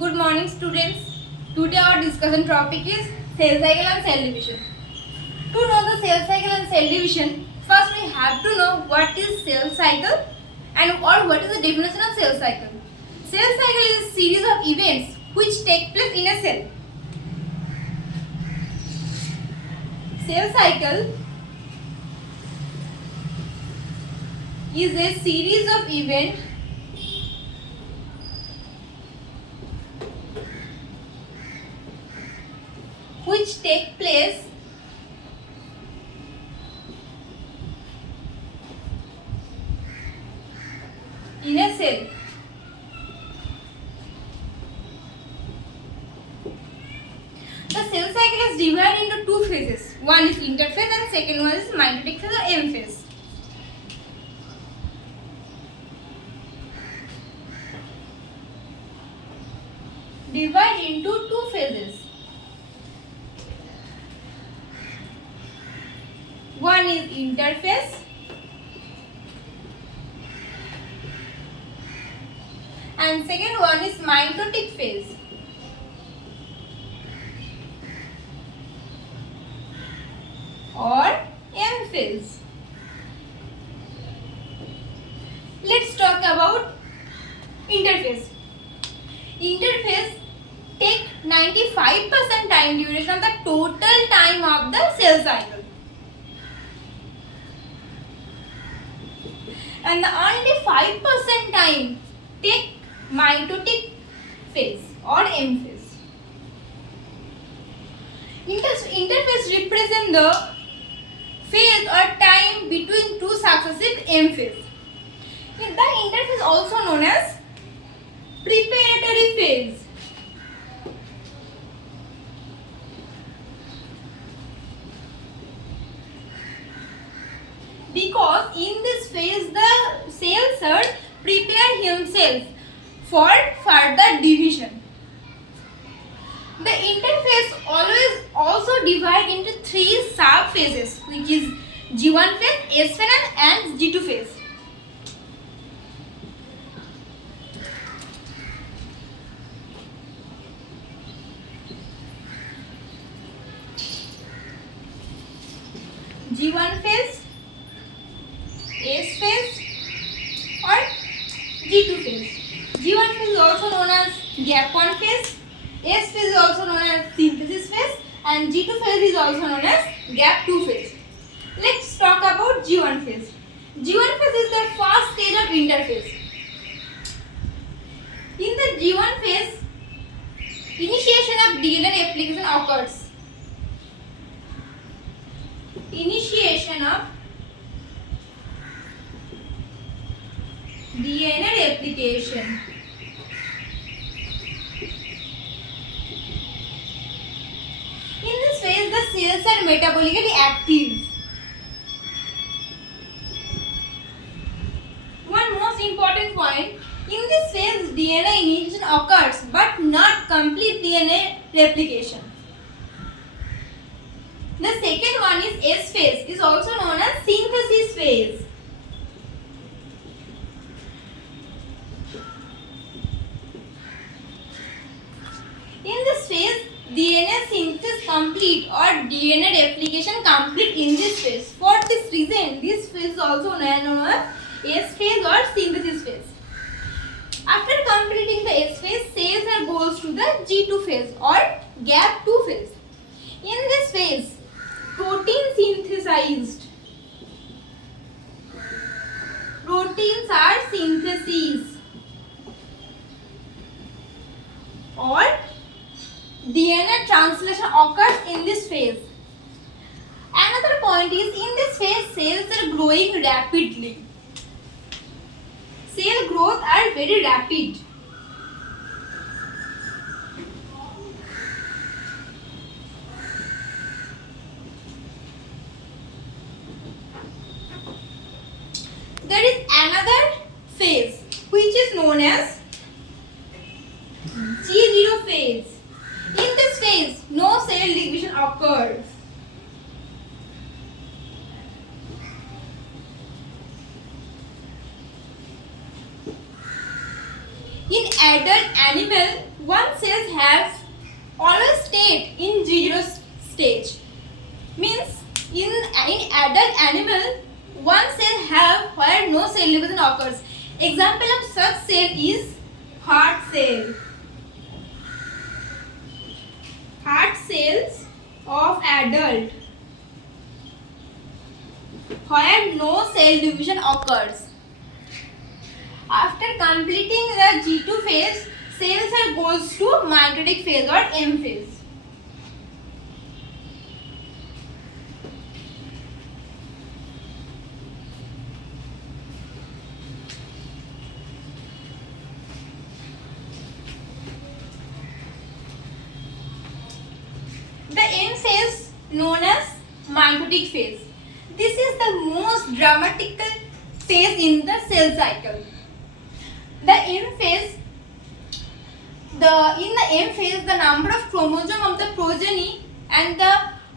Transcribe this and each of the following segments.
Good morning, students. Today our discussion topic is cell cycle and cell division. To know the cell cycle and cell division, first we have to know what is cell cycle and what is the definition of cell cycle. Cell cycle is a series of events which take place in a cell. Cell cycle is a series of events which take place in a cell. The cell cycle is divided into two phases. One is interphase and second one is mitotic phase or M phase. Divide into two phases. One is interphase and second one is mitotic phase. Or M phase. Let's talk about interphase. Interphase take 95% time duration of the total time of the cell cycle. And the only 5% time take mitotic phase or M phase. Interphase represent the phase or time between two successive M phase. The interphase is also known as preparatory phase. Because in this phase the cell surge prepare himself for further division. The interphase always also divide into three sub phases, which is G1 phase, S phase and G2 phase. G1 phase, S phase or G2 phase. G1 phase is also known as gap 1 phase, S phase is also known as synthesis phase and G2 phase is also known as gap 2 phase. Let's talk about G1 phase. G1 phase is the first stage of interphase. In the G1 phase, initiation of DNA replication occurs. Initiation of DNA replication. In this phase, the cells are metabolically active. One most important point, in this phase DNA initiation occurs but not complete DNA replication. The second one is S phase, is also known as synthesis phase. In this phase, DNA synthesis complete or DNA replication complete in this phase. For this reason, this phase is also known as S phase or synthesis phase. After completing the S phase, cells goes to the G2 phase or gap 2 phase. In this phase, protein synthesized. Proteins are synthesis or DNA translation occurs in this phase. Another point is, in this phase cells are growing rapidly. Cell growth are very rapid. There is another phase which is known as G0 phase. In this phase, no cell division occurs. In adult animal, one cells have always stayed in zero stage. Means in adult animal, one cell have where no cell division occurs. Example of such cell is heart cell. Heart cells of adult where no cell division occurs. After completing the G2 phase, cells are goes to mitotic phase or M phase. The M phase known as mitotic phase. This is the most dramatical phase in the cell cycle. The M phase, in the M phase, the number of chromosomes of the progeny and the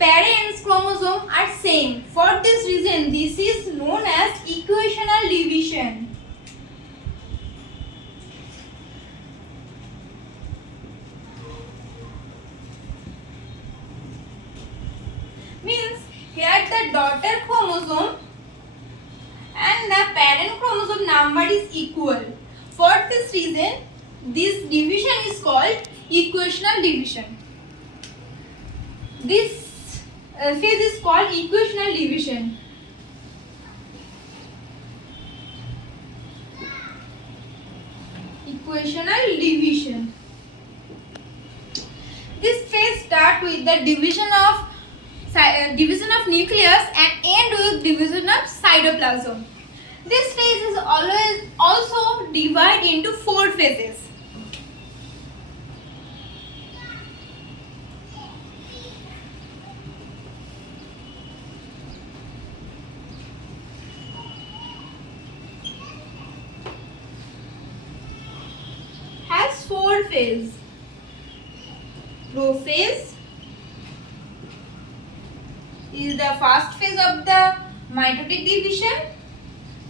parents' chromosome are same. For this reason, this is known as equational division. Means here the daughter chromosome and the parent chromosome number is equal. For this reason, this division is called equational division. This phase is called equational division. Equational division. This phase starts with the division of nucleus and end with division of cytoplasm. This phase is also divided into 4 phases. Has 4 phases. Prophase is the first phase of the mitotic division.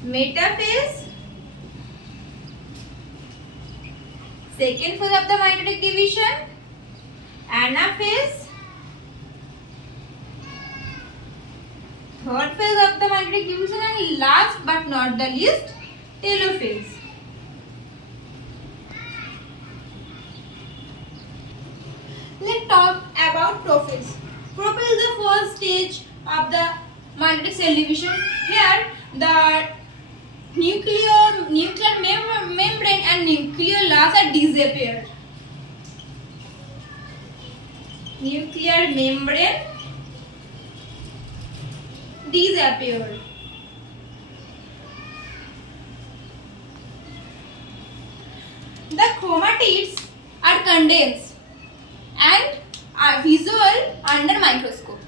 Metaphase, second phase of the mitotic division. Anaphase, third phase of the mitotic division, and last but not the least, telophase. Let's talk about prophase. Prophase is the first stage of the mitotic cell division. Here, the nuclear membrane and nuclear layers are disappeared. Nuclear membrane disappeared. The chromatids are condensed and are visible under microscope.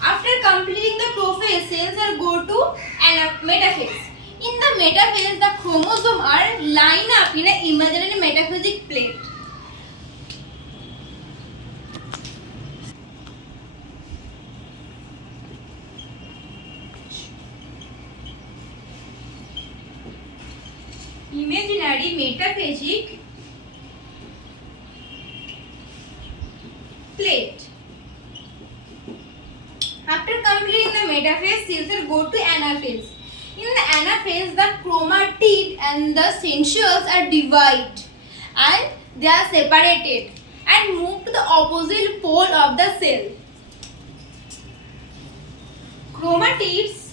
After completing the prophase, cells are go to metaphase. In the metaphase, the chromosomes are lined up in an imaginary metaphasic plate. Imaginary metaphasic plate. After completing the metaphase, cells go to anaphase. In the anaphase, the chromatid and the centrioles are divided and they are separated and move to the opposite pole of the cell. Chromatids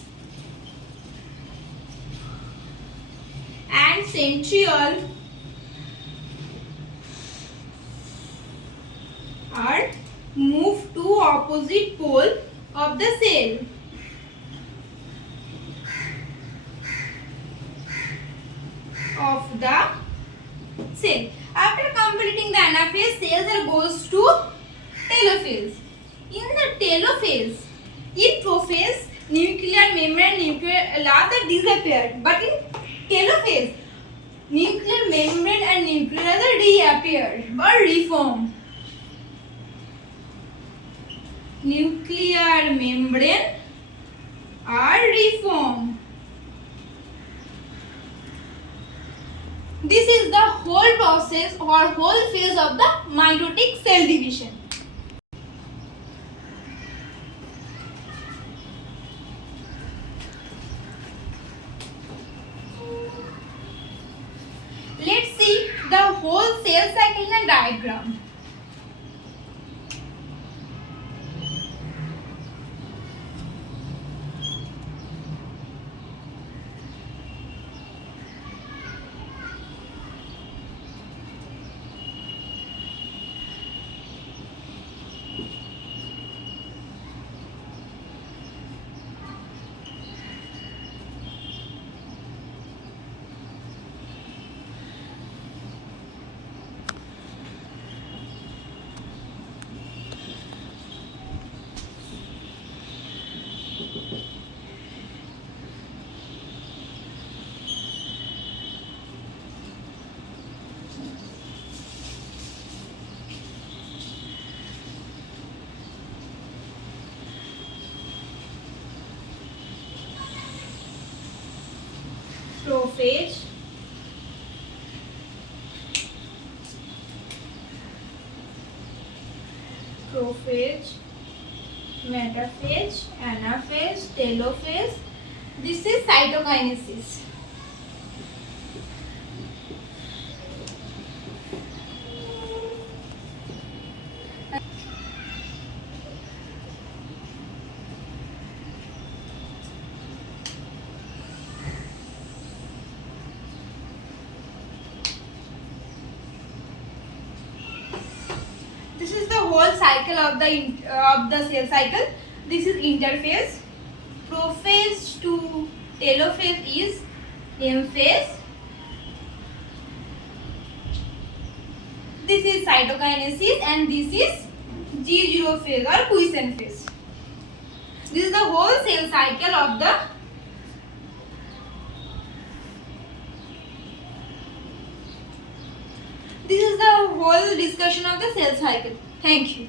and centriole are moved to opposite pole of the cell. After completing the anaphase, cells goes to telophase. In the telophase, in prophase, nuclear membrane, nuclear layers are disappeared, but in telophase, nuclear membrane and nuclear layers are reappeared or reformed. Nuclear membrane are reformed. This is the whole process or whole phase of the mitotic cell division. Let's see the whole cell cycle in a diagram. Prophase, metaphase, anaphase, telophase. This is cytokinesis. This is the whole cycle of the cell cycle. This is interphase. Prophase to telophase is M phase. This is cytokinesis and this is G0 phase or quiescent phase. This is the whole cell cycle of the This is the whole discussion of the cell cycle. Thank you.